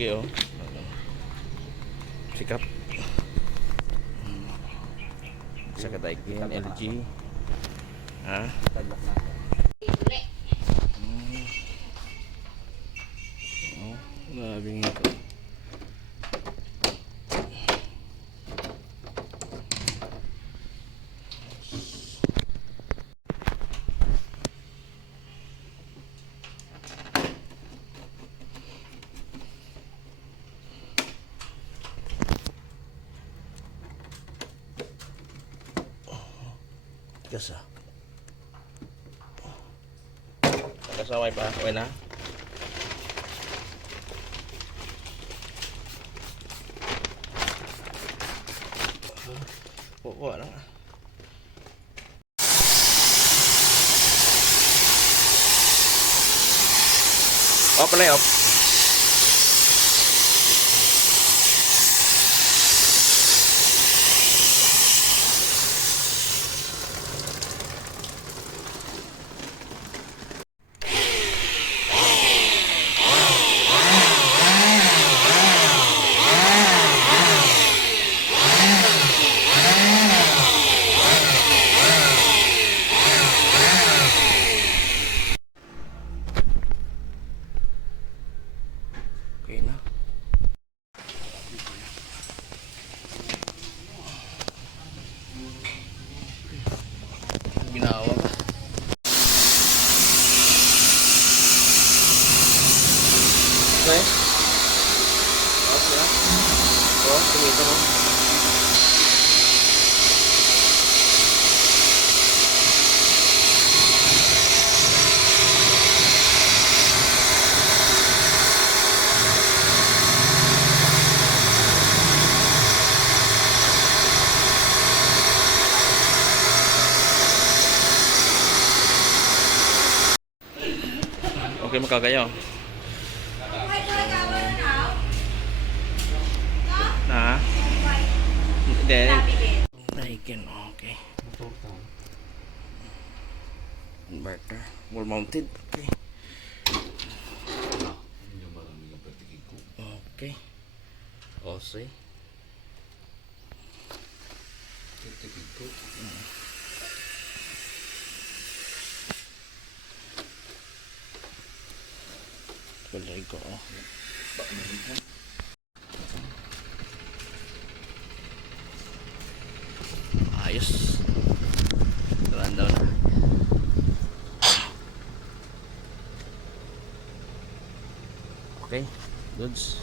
pogi oh. Sikap. Sa Kadaikin, LG. Ha? Oh, grabe nga ito. Tigas ah. Kasaway pa, okay na? Oo, lang ah. Off na off. Okay na. Ginawa pa. Okay. Okay na. Oh, tumito mo. Okay, magkagayo. Na? Hindi. Daikin, okay. Inverter. Wall mounted. Okay. Okay. OC. Balay ko oh. Ayos. Dalan daw na. Okay. Goods.